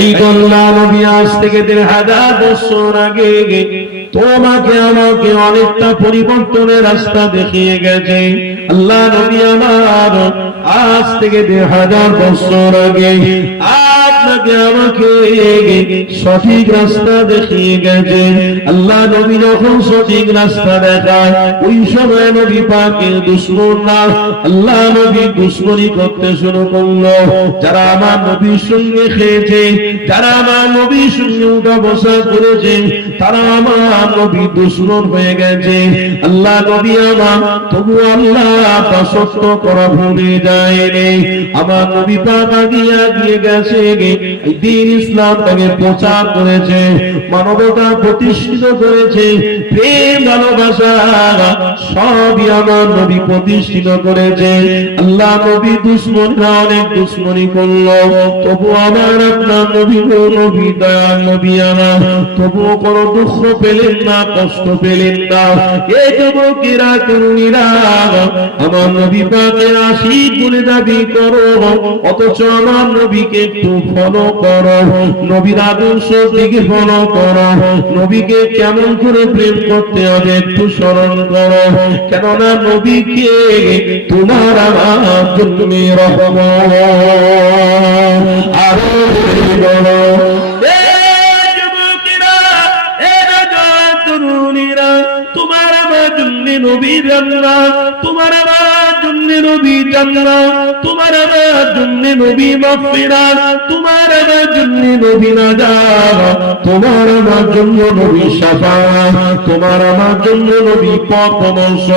এই আল্লাহ নবী আজ থেকে 1500 বছর আগে তোমাকে আমাকে অনেকটা পরিবর্তনের রাস্তা দেখিয়ে গেছে। আল্লাহ নবী আমার আজ থেকে 1500 বছর আগে আপনাকে আমাকে সঠিক রাস্তা দেখিয়ে গেছে। আল্লাহ নবী যখন সঠিক রাস্তা দেখায় ওই সময় নবী পাকের দুশমন না আল্লাহ নবী দুশমনি করতে শুরু করলো। যারা আমার নবীর সঙ্গে খেয়েছে, যারা আমার নবীর সঙ্গে উঠা বসা করেছে, তারা আমার নবী দুশমন হয়ে গেছে। আল্লাহ নবী আমার তবু আল্লাহ দাসত্ব করা ভুলে যায়নি। আমার নবী পাক আগিয়ে গেছে, দ্বীন ইসলামটাকে প্রচার করেছে, মানবতা প্রতিষ্ঠিত করেছে, প্রেম ভালোবাসা সবই আমার নবী প্রতিষ্ঠিত করেছে। আল্লাহ নবী দুশমনরা অনেক দুশমনি করলো, তবু আমার আপনার নবী নবী দয়াল নবী আমার তবুও কোনো দুঃখ পেলেন না, কষ্ট পেলেন না। এই যুবকেরা তরুণীরা আমার নবী পাকের আশিক বলে দাবি করো, অথচ আমার নবীকে একটু ফলো করো, নবীর আদর্শ দিকে ফলো করো, নবীকে কেমন করে প্রেম করতে হবে একটু স্মরণ করো। কেননা নবীকে তোমার আমার জন্য রহমত আরো বড়। তোমার আমার জন্য নবী জান্নাত, তোমার আমার জন্য নবী জান্নাত, তোমার আমার জন্য নবী মাগফিরাত, তোমার আমার জন্য নবী নাজাত, তোমার আমার জন্য নবী শাফাআত, তোমার আমার জন্য নবী পথ-প্রদর্শ,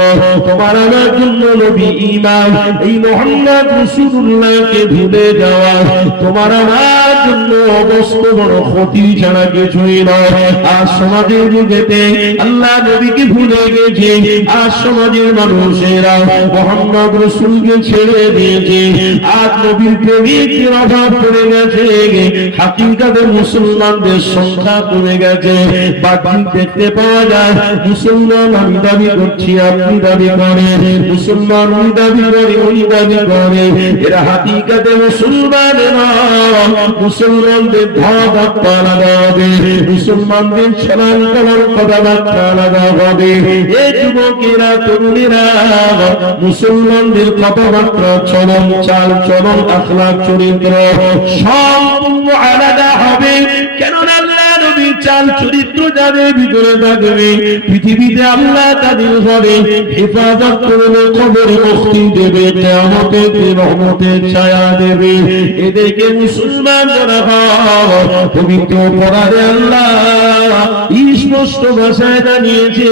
তোমার আমার জন্য নবী ঈমান। এই মুহাম্মদ রাসূলুল্লাহকে ভুলে যাওয়া তোমার আমার জন্য অবস্থ বড় ক্ষতি ছাড়া কিছুই নয়। আর সমাজের যুগেতে আল্লাহ নবীকে ভুলে গেছে, আর সমাজের মানুষেরা মুহাম্মদ রাসূলকে ছেড়ে দিয়েছে, আর নবীর প্রেমিকের অভাব পড়ে গেছে। হাকিকতে মুসলমানদের সংখ্যা কমে গেছে। বাকি দেখতে পাওয়া যায় মুসলমান আমি দাবি করছি, আপনি দাবি করেন, মুসলমান উনি দাবি করে, উনি দাবি করে, এরা হাকিকতে মুসলমান নয়। মুসলমানদের ধারা আলাদা হবে, মুসলমানদের চলান চলন কথাবার্তা আলাদা হবে। এই যুবকেরা তরুণীরা মুসলমানদের কথাবার্তা চলন চাল চলন আখলাক চরিত্র সম্পূর্ণ আলাদা হবে। কেননা আল্লাহ নবীর চাল চরিত্র যাদের ভিতরে থাকবে, পৃথিবীতে আল্লাহ তাদের ঘরে হেফাজত করবে, কবরে মুক্তি দেবে, কিয়ামতের দিন রহমতের ছায়া দেবে। এদেরকে মুসলমান বলা হয়। পবিত্র কোরআনে আল্লাহ স্পষ্ট ভাষায় জানিয়েছে,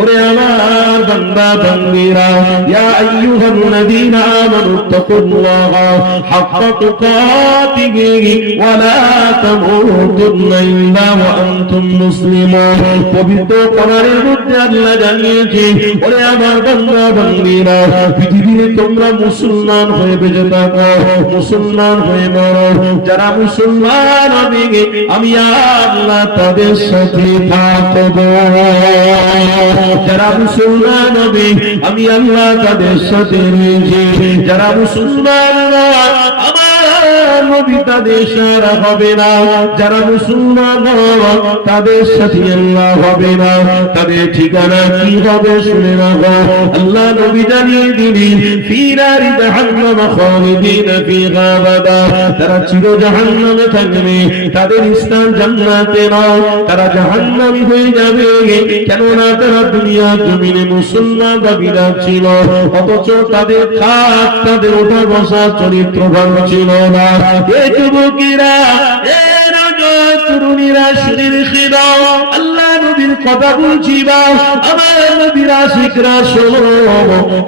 ওরে আমার বান্দা বান্দীরা, ইয়া আইয়ুহাল্লাযীনা আমানু তাকুল্লাহা হাক্কা তুকাতিহি ওয়া লা তামুতুন্না ইল্লা ওয়া আনতুম মুসলিমুন। পবিত্র কোরআনের মধ্যে আল্লাহ জানিয়েছে, ওরে আমার বান্দা বান্দীরা, পৃথিবীতে তোমরা মুসলমান হয়ে বেঁচে থাকো, মুসলমান হয়ে মরো। যারা মুসলমান হবে আমি আল্লাহ তাদের সাথে থাকবো, যারা মুসলমান হবে আমি আল্লাহ তাদের সাথে রয়েছি, যারা মুসলমান আমার নবী তাদের সারা হবে না, যারা মুসলমান তাদের সাথে আল্লাহ হবে না। তাদের ঠিকানা কি হবে শুনে রাখো। আল্লাহ নবী জানিয়ে দিলেন, ফি নারি জাহান্নাম খালিদিনা ফিহা আবাদা, তারা চির জাহান্নামে থাকবে, তাদের স্থান জান্নাতে নয়, তারা জাহান্নামী হয়ে যাবে। কেননা তারা দুনিয়ার জমিনে মুসলমান দাবিদার ছিল, অথচ তাদের খাত তাদের ওঠা বসা চরিত্র ভালো ছিল না। এই যুবকেরা, তরুণীরা শুনে রেখে দাও, আল্লাহ নবীর কথা বলছি বা আমার নবীর আশিকরা শোনো,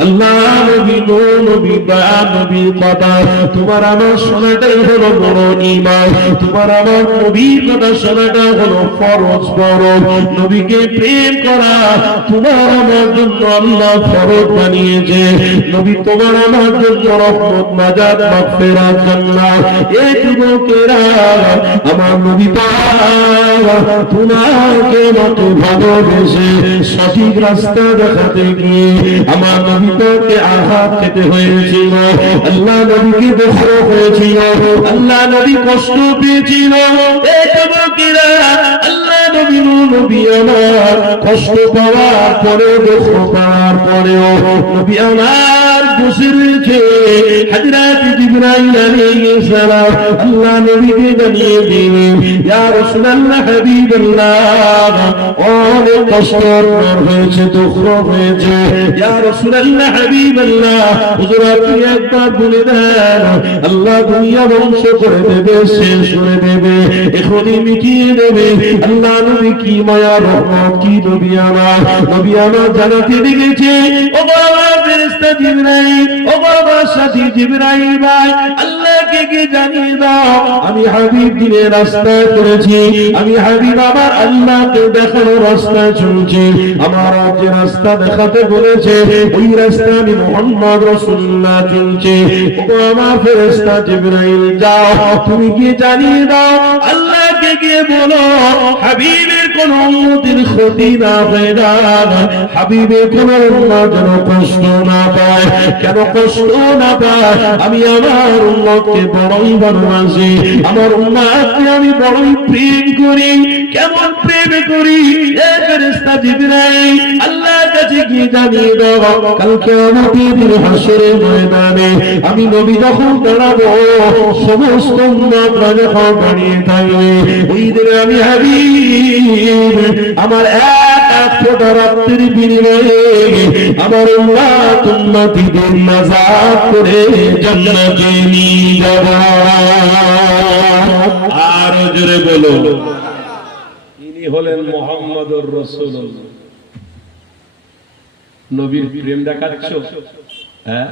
আল্লাহ নবী নবী বা নবীর কথা তোমার আমার শোনাটাই হলো বড় ঈমান, তোমার আমার নবীর কথা শোনাটা হলো ফরজ বড়। নবীকে প্রেম করা তোমার আমার জন্য আল্লাহ ফরজ বানিয়েছে। নবী তোমার আমার জন্য রহমত, নাজাত, মাগফিরাত, জান্নাত। এই যুবকেরা আমার নবী তোমাকে মতো ভালোবেসে সঠিক রাস্তা দেখাতে গিয়ে আমার নবীকে আঘাত খেতে হয়েছিল, আল্লাহ নবীকে দুঃখ হয়েছিল, আল্লাহ নবী কষ্ট পেয়েছিল। আল্লাহ নবী আমার কষ্ট পাওয়ার পরে দুঃখ পাওয়ার পরেও নবী আমার বসে রয়েছে। হযরত জিবরাইল আলাইহিস সালাম আল্লাহ নবীকে জানিয়ে দিলেন, ইয়া রাসূলুল্লাহ হাবিবাল্লাহ অনেক কষ্ট হয়েছে, দুঃখ হয়েছে। ইয়া রাসূলুল্লাহ হাবিবাল্লাহ হুজুর আপনি একবার বলে দেন, আল্লাহ দুনিয়া ধ্বংস করে দেবে, শেষ করে দেবে, এখনই মিটিয়ে দেবে। আল্লাহ নবী কি মায়া রহমত, কি নবী আমার জানাতে লেগেছে, ও বাবা ফেরেশতা জিবরাইল, ও বাবা সাথী জিবরাইল ভাই, আল্লাহকে কি জানিয়ে দাও আমি হাবিব দিনের রাস্তায় করেছি, আমি হাবিব আমার আল্লাহকে দেখানোর রাস্তায় চলছি। আমার যে রাস্তা দেখাতে বলেছে ওই রাস্তা আমি মুহাম্মদ রাসূলুল্লাহ চলছি। ও আমার ফেরেশতা জিবরাইল যাও তুমি কি জানিয়ে দাও, আল্লাহকে গিয়ে বলো হাবিবের কোন উম্মতের ক্ষতি না হয়ে যায়, হাবিবের কোন উম্মত যেন কষ্ট না পায়। কেন কষ্ট না পায়? আমি আমার উম্মতকে বড়ই ভালোবাসি, আমার উম্মতকে আমি বড়ই প্রেম করি। কেমন প্রেম করি? ফেরেশতা জিবরাইল আল্লাহর কাছে গিয়ে জানিয়ে দাও কাল কিয়ামতের হাসরের ময়দানে আমি নবী যখন দাঁড়াবো, সমস্ত উম্মতরা যখন দাঁড়িয়ে থাকবে, ওই দিনে আমি হাবিব আমার এক ফোঁটা রক্তের বিনিময়ে আমার উম্মতিদের নাজাত করে জান্নাতে নিয়ে যাব। আর জোরে বলো, ইনি হলেন মুহাম্মদুর রাসূলুল্লাহ। নবীর প্রেম দেখাচ্ছ, হ্যাঁ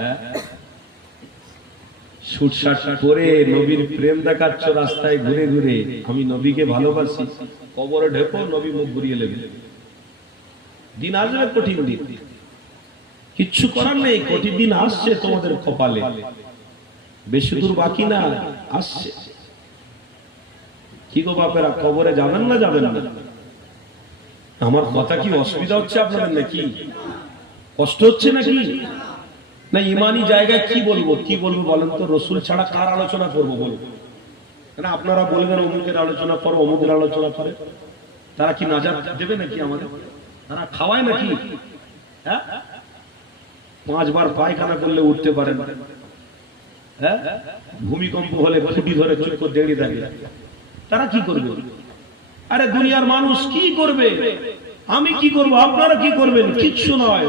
শুটশাট করে নবীর প্রেম দেখাচ্ছ রাস্তায় ঘুরে ঘুরে, আমি নবীকে ভালোবাসি। কবরে ঢেকো, নবী মুখ ঘুরিয়ে নেবে। দিন আসবে কঠিন দিন, কিচ্ছু করার নেই, কঠিন দিন আসছে তোমাদের কপালে, বেশি দূর বাকি না, আসছে। কি গো বাপেরা, কবরে যাবেন না যাবেন না? আমার কথা কি অসুবিধা হচ্ছে আপনাদের নাকি? কষ্ট হচ্ছে নাকি? না ইমানি জায়গায় কি বলবো বলেন তো? রসুল ছাড়া কার আলোচনা করবো বলবো? না আপনারা বলবেন অমুকের আলোচনা করো, অমুকের আলোচনা করে, তারা কি নাজাত দেবে নাকি আমাদের? তারা খাওয়ায় নাকি? হ্যাঁ, 5 বার পায়খানা করলে উঠতে পারে না, হ্যাঁ, ভূমিকম্প হলে খুঁটি ধরে চুপ করে দাঁড়িয়ে থাকে, তারা কি করবে? আরে দুনিয়ার মানুষ কি করবে, আমি কি করব, আপনারা কি করবেন? কিচ্ছু নয়।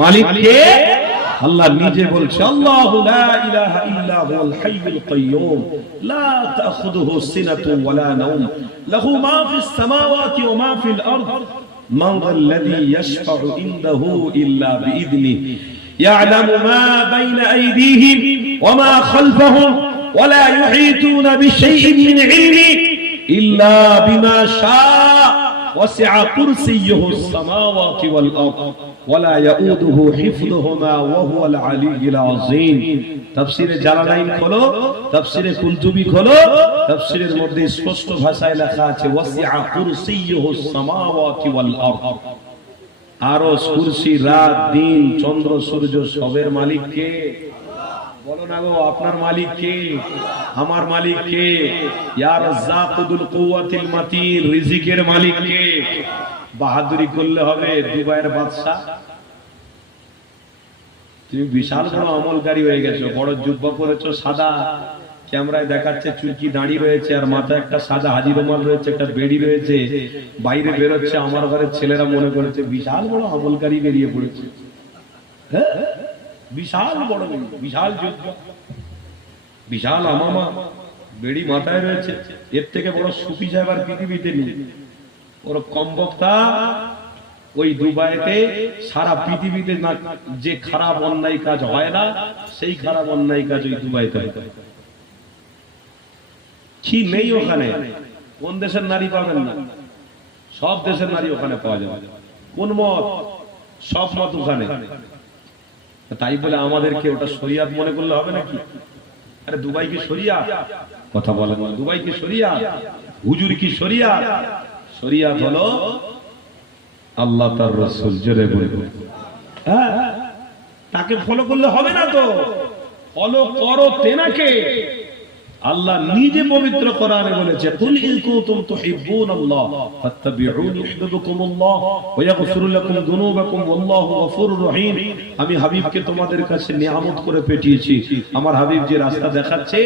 মালিক কে? আল্লাহ নিজে বলছে, আল্লাহু লা ইলাহা ইল্লা হুয়াল হাইয়ুল কাইয়্যুম লা তাখুযুহু সিনাতুন ওয়ালা নাওম লাহু মা ফিস সামাওয়াতি ওয়া মা ফিল আরদ মান যাল্লাযী ইয়াশফা'ু ইনদাহু ইল্লা বিইذনিহি ইয়া'লামু মা বাইনা আইদিহিম ওয়া মা খালফাহুম ওয়া লা ইউহীতুনা বিশাইইন মিন ইলমিহি ইল্লা বিমা শা'a ওয়াসি'a কুরসিয়্যুহু আস-সামাওয়াতি ওয়াল আরদ ওয়ালা ইয়াউদুহু হিফযুহুমা ওয়া হুয়াল আলিয়্যুল আযীম। তাফসীরে জালালাইন খোলো, তাফসীরে কুনতুবী খোলো, তাফসীরের মধ্যে স্পষ্ট ভাষায় লেখা আছে ওয়াসি'a কুরসিয়্যুহু আস-সামাওয়াতি ওয়াল আরদ। আরশ, কুরসি, রাত, দিন, চন্দ্র, সূর্য সবের মালিক কে? বলো না গো, আপনার মালিক কে? আমার মালিক কে? ইয়া রাজ্জাকুল কুওয়াতিল মাতিন, রিজিকের মালিক কে? বাহাদুরি করলে হবে দুবাইয়ের বাদশা? তুমি বিশাল বড় আমলকারী হয়ে গেছো, বড় জুব্বা পরেছো সাদা, ক্যামেরায় দেখাচ্ছে চুলকি দাঁড়ি রয়েছে, আর মাথায় একটা সাদা হাজি রুমাল রয়েছে, একটা বেড়ি রয়েছে, বাইরে বেরোচ্ছে, আমার ঘরের ছেলেরা মনে করেছে বিশাল বড় আমলকারী বেরিয়ে পড়েছে। হ্যাঁ, বিশাল বড়, বিশাল যুদ্ধ, বিশাল আমামা, বেড়ি মাথায় রয়েছে, এর থেকে বড় সুফি সাহেব আর পৃথিবীতে নেই। ওর কম বক্তা ওই দুবাইতে সারা পৃথিবীতে না যে খারাপ অন্যায় কাজ হয় না, সেই খারাপ অন্যায় কাজ ওই দুবাইতে হয়। কি নেই ওখানে? কোন দেশের নারী পাবেন না? সব দেশের নারী ওখানে পাওয়া যাবে। কোন মত? সব মত ওখানে। তাই বলে আমাদেরকে ওটা শরিয়াত মনে করলে হবে নাকি? আরে দুবাই কি শরিয়াত? কথা বলেন না, দুবাই কি শরিয়াত? হুজুর কি শরিয়াত? শরিয়াত হলো আল্লাহ তার রাসূল, জোরে বলুন। হ্যাঁ, তাকে ফলো করলে হবে না তো, ফলো করো তেনাকে। আল্লাহ নিজে পবিত্র কোরআনে বলেছে, কুল ইন কুনতুম তুহিব্বুনাল্লাহ ফাত্তাবিউনি ইউহিব্বুকুমুল্লাহ ওয়া ইয়াগফির লাকুম যুনুবাকুম ওয়াল্লাহু গফুরুর রহিম। আমি হাবিবকে তোমাদের কাছে নিয়ামত করে পাঠিয়েছি। আমার হাবিব যে রাস্তা দেখাচ্ছে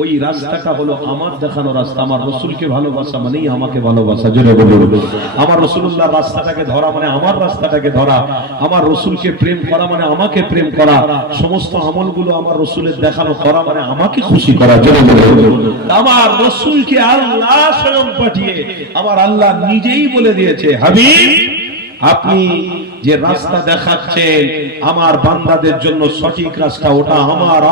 ওই রাস্তাটা হলো আমার দেখানো রাস্তা। আমার রাসূলকে ভালোবাসা মানেই আমাকে ভালোবাসা, জোরে বলুন। আমার রাসূলুল্লাহর রাস্তাটাকে ধরা মানে আমার রাস্তাটাকে ধরা। আমার রাসূলকে প্রেম করা মানে আমাকে প্রেম করা। সমস্ত আমলগুলো আমার রাসূলের দেখানো করা মানে আমাকে খুশি করা, জোরে বলুন। আমার রাসূলকে আল্লাহ স্বয়ং পাঠিয়ে আমার আল্লাহ নিজেই বলে দিয়েছে, হাবিব আপনি যে রাস্তা দেখাচ্ছেন আমার বান্দাদের জন্য সঠিক রাস্তা, ওটা আমার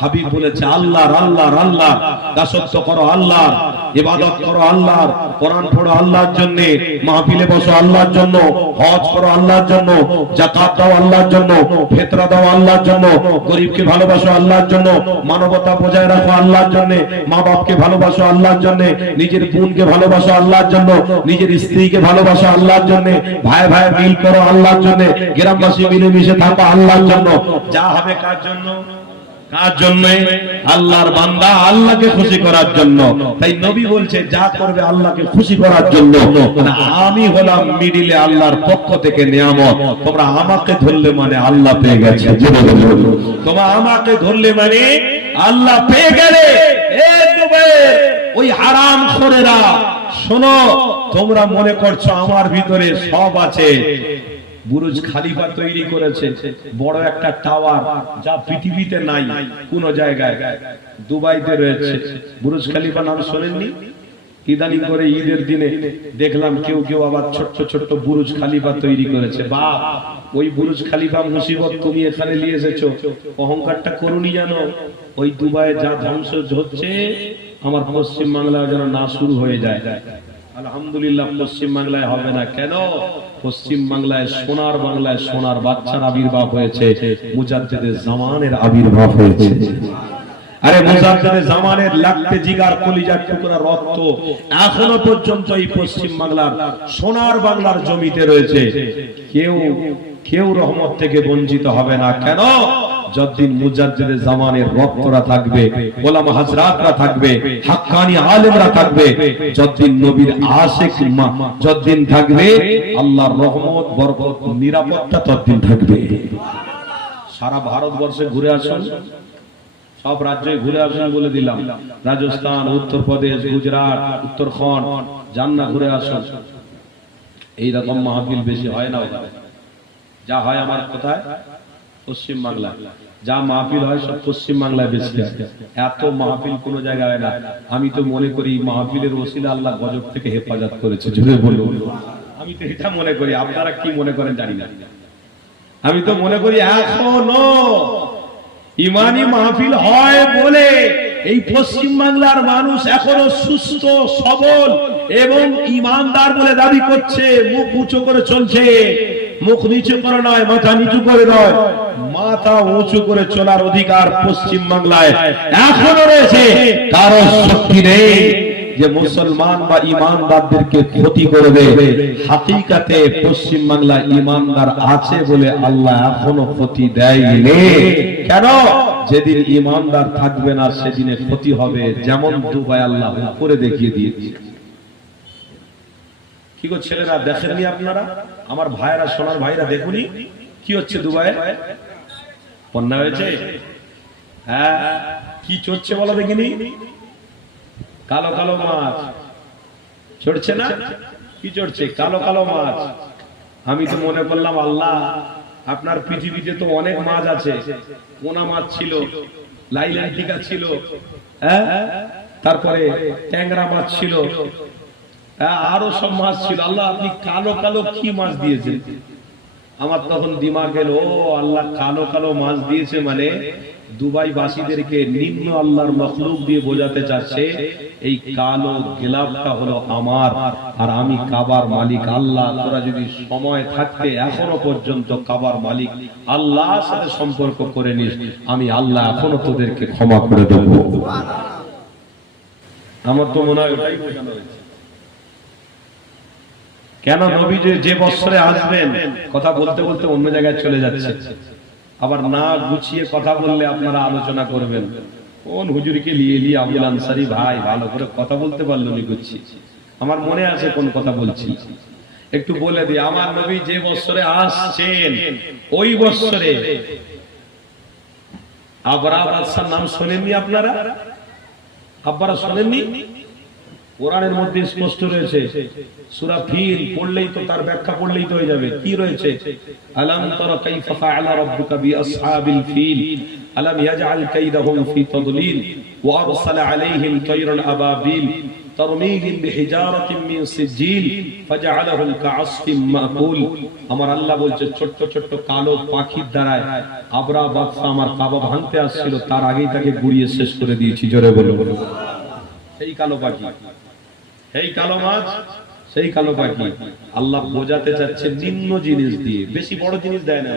হাবিব বলেছে আল্লাহর, আল্লাহর, আল্লাহ দাসত্ব করো আল্লাহর, ইবাদত করো আল্লাহর, কোরআন পড়ো আল্লাহর জন্য, মাহফিলে বসো আল্লাহর জন্য, হজ করো আল্লাহর জন্য, যাকাত দাও আল্লাহর জন্য, ফিতরা দাও আল্লাহর জন্য, গরিবকে ভালোবাসো আল্লাহর জন্য, মানবতা বজায় রাখো আল্লাহর জন্য, মা বাপকে ভালোবাসো আল্লাহর জন্য, নিজের বোনকে ভালোবাসো আল্লাহর জন্য, নিজের স্ত্রীকে ভালোবাসো আল্লাহর জন্য, ভাই ভাই মিল করো আল্লাহর জন্য, গ্রামবাসী মিলেমিশে থাকো আল্লাহর জন্য। যা হবে কার জন্য? কার জন্য? আল্লাহর বান্দা আল্লাহকে খুশি করার জন্য। তাই নবী বলছে যা করবে আল্লাহকে খুশি করার জন্য। মানে আমি হলাম মিডিলে আল্লাহর পক্ষ থেকে নিয়ামত। তোমরা আমাকে ধরলে মানে আল্লাহ পেয়ে গেছে, তোমরা আমাকে ধরলে মানে আল্লাহ পেয়ে গেলে। ওই হারামখোরেরা শোনো, তোমরা মনে করছো আমার ভিতরে সব আছে। বুরুজ খালিফা তৈরি করেছে, বড় একটা টাওয়ার যা পৃথিবীতে নাই কোন জায়গায়, দুবাইতে রয়েছে। বুরুজ খালিফা নাম শোনেননি? ইদানিং করে ঈদের দিনে দেখলাম কেউ কেউ আবার ছোট্ট ছোট্ট বুরুজ খালিফা তৈরি করেছে। বাপ, ওই বুরুজ খালিফা মুসিবত তুমি এখানে নিয়ে এসেছো, অহংকারটা করুনি জানো? ওই দুবাইয়ে যা ধ্বংস হচ্ছে আমার পশ্চিম বাংলায় যেন না শুরু হয়ে যায়। আলহামদুলিল্লাহ পশ্চিম বাংলায় হবে না। কেন? পশ্চিম বাংলায় সোনার বাচ্চার আবির্ভাব হয়েছে, মুজাদ্দিদের জামানের আবির্ভাব হয়েছে। আরে মুজাদ্দিদের জামানের লাগতে জিগার কলিজার টুকরা রক্ত এখনো পর্যন্ত এই পশ্চিম বাংলার সোনার বাংলার জমিতে রয়েছে। কেউ রহমত থেকে বঞ্চিত হবে না। কেন? যতদিন মুজাদ্দিদের জামানের রক্তরা থাকবে, ওলামা হযরতরা থাকবে, হাক্কানি আলেমরা থাকবে, যতদিন নবীর আশিক যতদিন থাকবে, আল্লাহর রহমত, বরকত, নিরাপত্তা ততদিন থাকবে। সারা ভারতবর্ষে ঘুরে আসুন, সব রাজ্যে ঘুরে আসুন বলে দিলাম। রাজস্থান, উত্তরপ্রদেশ, গুজরাট, উত্তরখণ্ড, জান্নাত ঘুরে আসুন। এইরকম মাহফিল বেশি হয় না ওখানে। যা হয় আমার কোথায়? পশ্চিম বাংলায়। যা মাহফিল হয় সব পশ্চিম বাংলায় বেশি হয়। এত মাহফিল কোন জায়গায় হয় না। আমি তো মনে করি মাহফিলের ওসিলা আল্লাহ গজব থেকে হেফাজত করেছে, জোরে বলুন। আমি তো এটা মনে করি, আপনারা কি মনে করেন জানি না। আমি তো মনে করি এখনো ইমানি মাহফিল হয় বলে এই পশ্চিম বাংলার মানুষ এখনো সুস্থ সবল এবং ইমানদার বলে দাবি করছে। মুখ উঁচু করে চলছে, মুখ নিচু করে নয়, মাথা নিচু করে নয়, মাথা উঁচু করে চলার অধিকার পশ্চিম বাংলায় এখনো রয়েছে। কারো শক্তি নেই যে মুসলমান বা ইমানদারদেরকে ক্ষতি করবে। হাকিকাতে পশ্চিম বাংলা ইমানদার আছে বলে আল্লাহ এখনো ক্ষতি দেয়নি। কেন? যেদিন ইমানদার থাকবে না সেদিনে ক্ষতি হবে। যেমন দুবাই আল্লাহ করে দেখিয়ে দিয়েছে। কি গো ছেলেরা, দেখেননি আপনারা? আমার ভাইরা, সোনার ভাইরা, দেখুনি কি হচ্ছে দুবাইয়ে? বন্যা হয়েছে। হ্যাঁ, কি চড়ছে বলো দেখিনি? কালো কালো মাছ চড়ছে না? কি চড়ছে? কালো কালো মাছ। আমি তো মনে করলাম আল্লাহ আপনার পৃথিবীতে তো অনেক মাছ আছে। পোনা মাছ ছিল, লাইল্যান্টিকা ছিল, তারপরে ট্যাংরা মাছ ছিল, আরো সব মাছ ছিল। আল্লাহ আপনি কালো কালো কি মাছ দিয়েছেন? আমার তখন দিমাগ গেল, ও আল্লাহ কালো কালো মাছ দিয়েছে মানে দুবাই বাসীদেরকে নিম্ন আল্লাহর মখলুক দিয়ে বোঝাতে চাচ্ছে এই কালো গিলাফটা হলো আমার, আর আমি কাবার মালিক আল্লাহ। তোরা যদি সময় থাকতে এখনো পর্যন্ত কাবার মালিক আল্লাহর সাথে সম্পর্ক করে নিস, আমি আল্লাহ এখনো তোদেরকে ক্ষমা করে দেব। আমার তো মনে হয় ওটাই বোঝানো হয়েছে। কেন নবী যে বছরে আসবেন কথা বলতে বলতে অন্য জায়গায় চলে যাচ্ছে, আবার না গুছিয়ে কথা বললে আপনারা আলোচনা করবেন কোন হুজুরকে নিয়ে আবুল আনসারী ভাই ভালো করে কথা বলতে পারলো নি গুছিয়ে। আমার মনে আছে কোন কথা বলছি, একটু বলে দিই। আমার নবী যে বছরে আসছেন ওই বছরে আবরা বাদশার নাম শোনেননি আপনারা? আব্বারা শোনেননি? কোরআনের মধ্যে স্পষ্ট রয়েছে, সূরা ফিল পড়লেই তো তার ব্যাখ্যা পড়লেই তো হয়ে যাবে। কি রয়েছে? আলাম তারা কাইফা ফাআলা রাব্বুকা বিআসহাবিল ফিল আলাম ইয়াজআল কাইদাহুম ফি তাদলিল ওয়া আরসালা আলাইহিম তায়রান আবাবিল তারমীহিম বিহিজারাতিন মিন সিজিল ফাজআলাহুম কাআসফিন মাকুল। আমার আল্লাহ বলছে ছোট ছোট কালো পাখির দ্বারা আবরা বাদশা আমার কাবা ভাঙতে আসছিল, তার আগেই তাকে গুড়িয়ে শেষ করে দিয়েছি। জোরে বলো। সেই কালো পাখি, সেই কালো মাছ, সেই কালো পাখি আল্লাহ বোঝাতে চাচ্ছে নিম্ন জিনিস দিয়ে, বেশি বড় জিনিস দেয় না,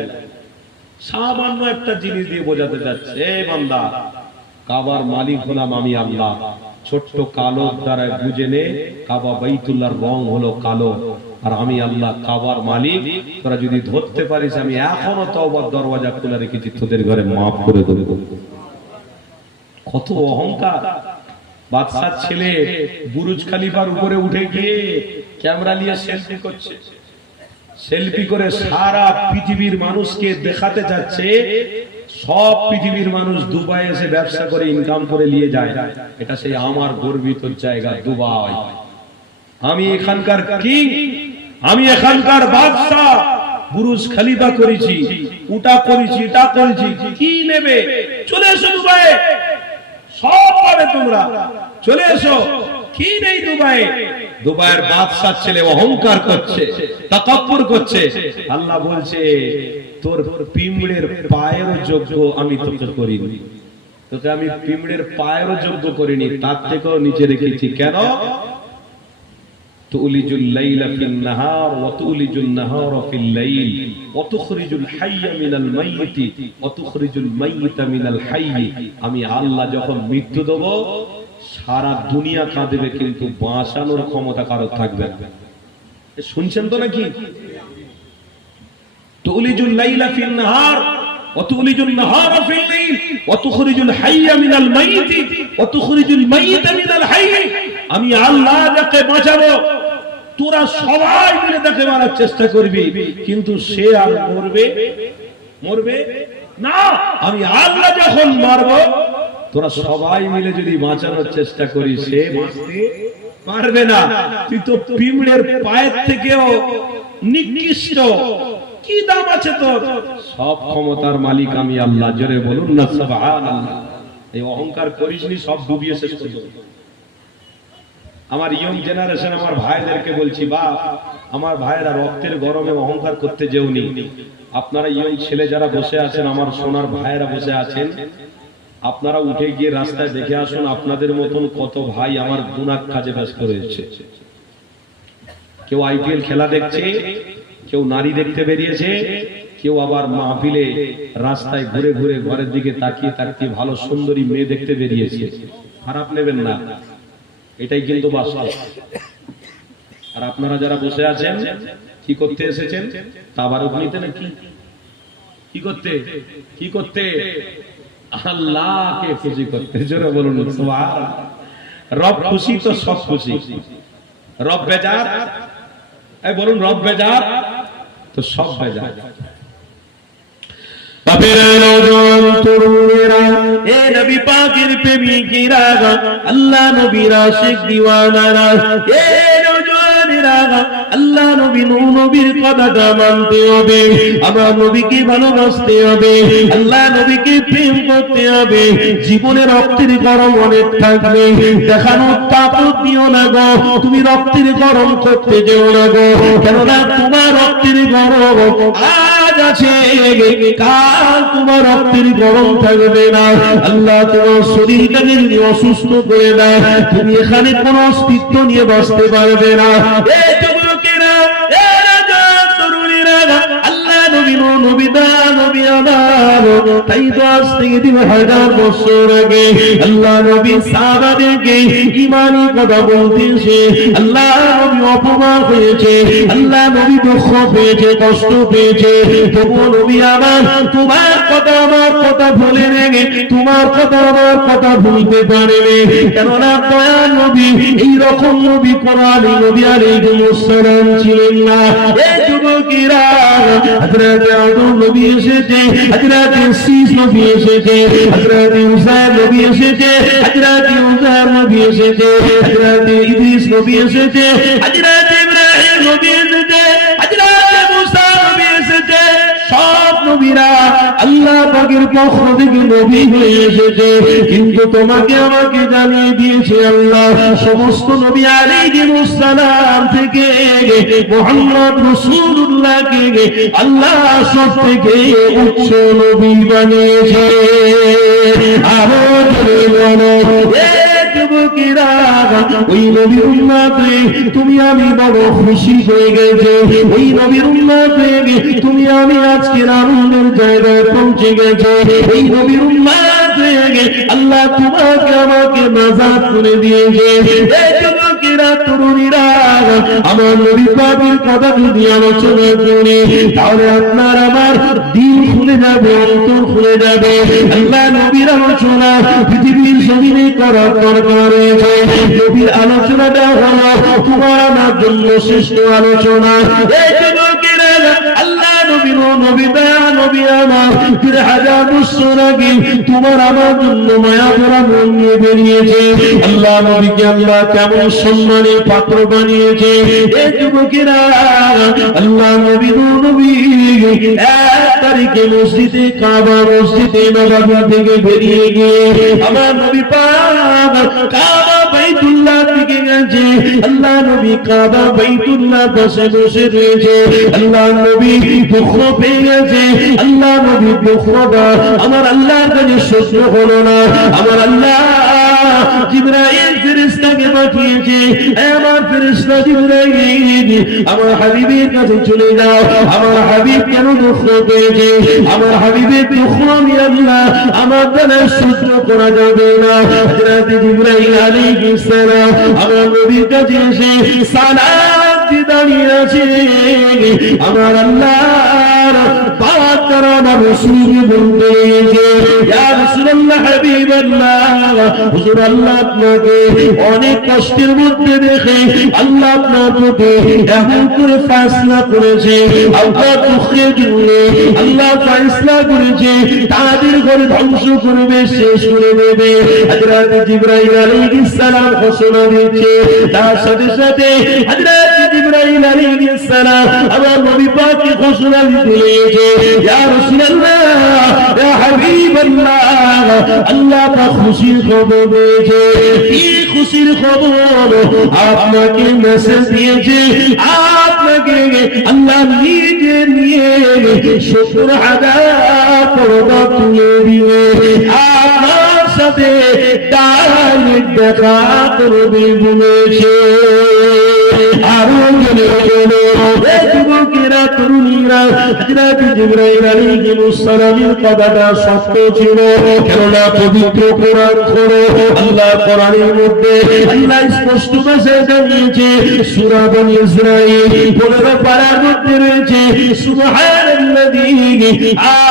সামান্য একটা জিনিস দিয়ে বোঝাতে চাচ্ছে, এই বান্দা কাবার মালিক হলাম আমি আল্লাহ, ছোট্ট কালো দ্বারা বুঝে নে কাবা বাইতুল্লাহর রং হলো কালো, আর আমি আল্লাহ কাবার মালিক। তোরা যদি ধরতে পারিস আমি এখনো তওবার দরওয়াজা খুলে রেখেছি, তোদের ঘরে মাফ করে দেব। কত অহংকার! বাদশার ছেলে বুরুজ খলিফার উপরে উঠে গিয়ে ক্যামেরা নিয়ে সেলফি করছে, সেলফি করে সারা পৃথিবীর মানুষকে দেখাতে যাচ্ছে সব পৃথিবীর মানুষ দুবাই এসে ব্যবসা করে ইনকাম করে নিয়ে যায়। এটা সেই আমার গর্বিত জায়গা দুবাই, আমি এখানকার কিং, আমি এখানকার বাদশা। বুরুজ খলিফা করেছি, ওটা করেছি, এটা করেছি, কি নেবে? চলে এসো দুবাই, সব পাবে তোমরা, চলে এসো। কি নেই দুবাই? দুবাইয়ের বাদশার ছেলে অহংকার করছে, তাকাব্বুর করছে। আল্লাহ বলছে তোর পিঁমড়ের পায়েরও যোগ্য আমি তোকে করিনি, তোকে আমি পিঁমড়ের পায়েরও যোগ্য করিনি, তার থেকেও নিচে রেখেছি। কেন? তুলিজুল লাইলা ফিন নাহার ওয়া তুলিজুন নাহারা ফিল লাইল ওয়া তুখরিজুল হাইয়া মিনাল মাইয়িতি ওয়া তুখরিজুল মাইয়িতা মিনাল হাইয়ি। আমি আল্লাহ যখন মৃত্যু দেব সারা দুনিয়া কাঁদবে, কিন্তু বাঁচানোর ক্ষমতা কারো থাকবে না। শুনছেন তো নাকি? তুলিজুল লাইলা ফিন নাহার ওয়া তুলিজুন নাহারা ফিল লাইল ওয়া তুখরিজুল হাইয়া মিনাল মাইয়িতি ওয়া তুখরিজুল মাইয়িতা মিনাল হাইয়ি। আমি আল্লাহ যাকে বাঁচাবো তোরা সবাই মিলে তাকে মারার চেষ্টা করবি, কিন্তু সে আর মরবে না। আমি আল্লাহ যখন মারবো তোরা সবাই মিলে যদি বাঁচানোর চেষ্টা করি, সে বাঁচতে পারবে না। তুই তো পিঁমড়ের পায়ের থেকেও নিকৃষ্ট, কি দাম আছে তোর? সব ক্ষমতার মালিক আমি আল্লাহ। জোরে বলুন না সুবহানাল্লাহ। এই অহংকার করিসনি, সব ডুবিয়ে শেষ করে দেব। আমার ইয়ং জেনারেশন, আমার ভাইদেরকে বলছি, বাপ আমার ভাইরা রক্তের গরমে অহংকার করতে যেওনি। আপনারা ইয়ং ছেলে যারা বসে আছেন, আমার সোনার ভাইরা বসে আছেন, আপনারা উঠে গিয়ে রাস্তায় দেখে আসুন আপনাদের মতন কত ভাই আমার গুনাহ কাজে ব্যস্ত রয়েছে। কেউ আইপিএল খেলা দেখছে, কেউ নারী দেখতে বেরিয়েছে, কেউ আবার মাহফিলে রাস্তায় ঘুরে ঘুরে ঘরের দিকে তাকিয়ে তাকিয়ে ভালো সুন্দরী মেয়ে দেখতে বেরিয়েছে। খারাপ নেবেন না, এটাই কিন্তু বাস্তব। আর আপনারা যারা বসে আছেন কি করতে এসেছেন? তাবারুক নিতে নাকি? কি করতে? আল্লাহকে খুশি করতে। জোরে বলুন সুবহানাল্লাহ। রব খুশি তো সব খুশি। রব বেজার, এই বলুন রব বেজার তো সব বেজার। বাপেরা নওজোয়ান তরুণেরা, এ নবী পাকের প্রেমিকেরা, আল্লাহ নবীর আশিক দিওয়ানারা, এ নওজোয়ানেরা, আল্লাহ নবী নবীর কথাটা মানতে হবে, আমরা নবীকে ভালোবাসতে হবে, আল্লাহ নবীকে প্রেম করতে হবে। জীবনে রক্তের গরম অনেক থাকবে, দেখানোর তাকত দিও না গো, তুমি রক্তের গরম করতে যেও না গো, কেননা তোমার রক্তের গরম আজ আছে, কাল তোমার রক্তের গরম থাকবে না। আল্লাহ তোমার শরীরটাকে যদি অসুস্থ করে দেয়, তুমি এখানে কোনো অস্তিত্ব নিয়ে বাঁচতে পারবে না। এই যুবকেরা, এই তরুণীরা, আল্লাহ নবী নবী আমার, তাই তো আজ থেকে 2000 বছর আগে আল্লাহ নবী সাহাবাদেরকে ঈমানি কথা বলতেছে, আল্লাহ নবী অপমান হয়েছে, আল্লাহ নবী দুঃখ পেয়েছে, কষ্ট পেয়েছে, তবু নবী আমার তোমার কথা আমার কথা ভুলে নেই, তোমার কথা আমার কথা ভুলতে পারেনি। কেননা দয়াল নবী এইরকম নবী কোরআনে নবী আলাইহিস সালাম ছিলেন না। এই যুবকেরা হযরত আদম নবী এসেছে, হযরত শীস নবী এসেছে, হযরত উসাইর নবী এসেছে, হযরত উসাইর নবী এসেছে, হযরত ইদ্রিস নবী এসেছে, হযরত ইব্রাহিম নবী এসেছে, হযরত মুসা নবী এসেছে। সব নবীরা আল্লাহ পাকের পক্ষ থেকে নবী হয়ে এসেছে, কিন্তু তোমাকে আমাকে জানিয়ে দিয়েছে আল্লাহ সমস্ত নবী আলাইহিস সালাম থেকে মুহাম্মদ রাসূলুল্লাহকে আল্লাহ সব থেকে উচ্চ নবী বানিয়েছে। আরো জোরে বলো যুবকেরা, ওই নবীর উম্মতে তুমি আমি বড় খুশি হয়ে গেছে, ওই নবীর উম্মতে তুমি আমি আজকের আনন্দের জায়গায় পৌঁছে গেছে, ওই নবীর উম্মতে আল্লাহ তোমাকে আমাকে নাজাত করে দিয়েছে। এই যুবকেরা তরুণীরা, আমার নবী পাকের কথা যদি আলোচনা করি তাহলে আপনার আমার দিল খুলে যাবে, অন্তর খুলে যাবে। আল্লাহ নবীর আলোচনা পৃথিবীর জমিনে করার দরকার রয়েছে। নবীর আলোচনাটা হলো তোমার আমার জন্য শ্রেষ্ঠ আলোচনা। এই যুবকেরা, আল্লাহ নবী নবী আমার 3000 বছর আগে তোমার আমার জন্য মায়া ভরা মন নিয়ে বেরিয়েছে। আল্লাহ নবীকে আল্লাহ কেমন সম্মানের পাত্র বানিয়েছে। এই যুবকেরা, আল্লাহ নবী 1 তারিখে মসজিদে কাবা, মসজিদে নববী থেকে বেরিয়ে গিয়ে আমার নবী পাক কাবা বাইতুল্লাহ দিকে গেছে। আল্লাহ নবী কাবা বাইতুল্লাহ বসে বসে রয়েছে। আল্লাহ নবী দুঃখ পেয়ে গেছে। আল্লাহ নবী দুঃখটা আমার আল্লাহর কাছে সহ্য হলো না। আমার আল্লাহ জিবরাইল ফেরেশতাকে পাঠিয়েছে, আমার ফেরেশতা জিবরাইল আমার হাবিবের কাছে চলে যাও, আমার হাবিব কেন দুঃখ পেয়েছে, আমার হাবিবের দুঃখ আমি আল্লাহ আমার দ্বারা সহ্য করা যাবে না। হযরত জিবরাইল আলাইহিস সালাম আমার নবীর কাছে এসে সালাত দিয়ে দাঁড়িয়ে আছে। আমার আল্লাহর পাক তারা আমার রাসূলকে বলতে যে ইয়া রাসূলুল্লাহ হাবিবাল্লাহ, হুজুর আল্লাহ আপনাকে অনেক কষ্টের মধ্যে দেখে আল্লাহ আপনার প্রতি এমন করে ফয়সালা করেছে, আল্লাহ দুঃখের জন্য আল্লাহ ফয়সালা করেছে তাদের ঘরে ধ্বংস করবে, শেষ করে দেবে। হযরত জিবরাইল আলাইহিস সালাম ঘোষণা দিয়েছে, তার সাথে সাথে হযরত জিবরাইল আলাইহিস সালাম আমার নবী পাককে ঘোষণা দিয়েছে, ইয়া রাসূলুল্লাহ, ইয়া হাবিবাল্লাহ, আল্লাহ পাক খুশির খবর দিয়েছে। কি খুশির খবর? আপনাকে মেসেজ দিয়েছে, আপনাকে আল্লাহ নিজে নিয়ে 70,000 পর্দা তুলে দিয়ে আমার সাথে ডাইরেক্ট দেখা করবে বলেছে। আরো জনে জনে যুবকেরা তরুণীরা, হযরত জিবরাইল আলাইহিস সালামের কথাটা সত্য ছিল। কেননা পবিত্র কোরআন খোলো, আল্লাহ কোরআনের মধ্যে আল্লাহ স্পষ্ট ভাষায় জানিয়েছে, সূরা বনী ইসরাঈল 15 পারার মধ্যে রয়েছে, সুবহানাল্লাযী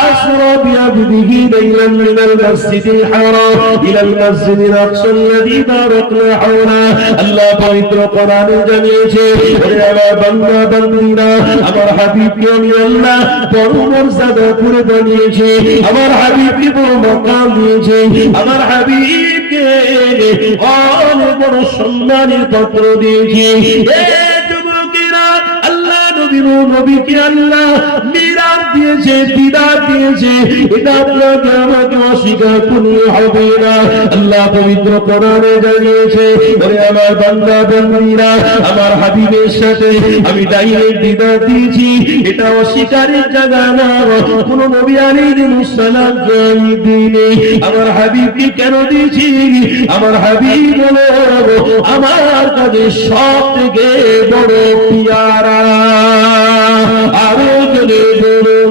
আসরা বিআবদিহি লাইলান মিনাল মাসজিদিল হারাম ইলাল মাসজিদিল আকসাল্লাযী বারাকনা হাওলা। আল্লাহ পবিত্র কোরআনে জানিয়েছে, ওরে আমার বান্দা বান্দীরা, আমার হাবিবকে আমি আল্লাহ বড় মর্যাদা করে বানিয়েছি, আমার হাবিবকে বড় মাকাম দিয়েছে, আমার হাবিবকে অনেক বড় সম্মানের পাত্র দিয়েছি। এই যুবকেরা, আল্লাহ নবীকে আল্লাহ মিরাজ দিয়েছে, দিদার দিয়েছে, এটা আপনাকে আমাকে অস্বীকার করলে হবে না। আল্লাহ পবিত্র কোরআনে জানিয়েছে, ওরে আমার বান্দা বান্দীরা, আমার হাবিবের সাথে আমি ডাইরেক্ট দিদার দিয়েছি, এটা অস্বীকারের জায়গা না। কোন নবী আলাইহিস সালাম আমি দিইনি। আমার হাবিবকে কেন দিয়েছি? আমার হাবিব হলো আমার কাছে সব থেকে বড় পিয়ারা। আরো জোরে বলুন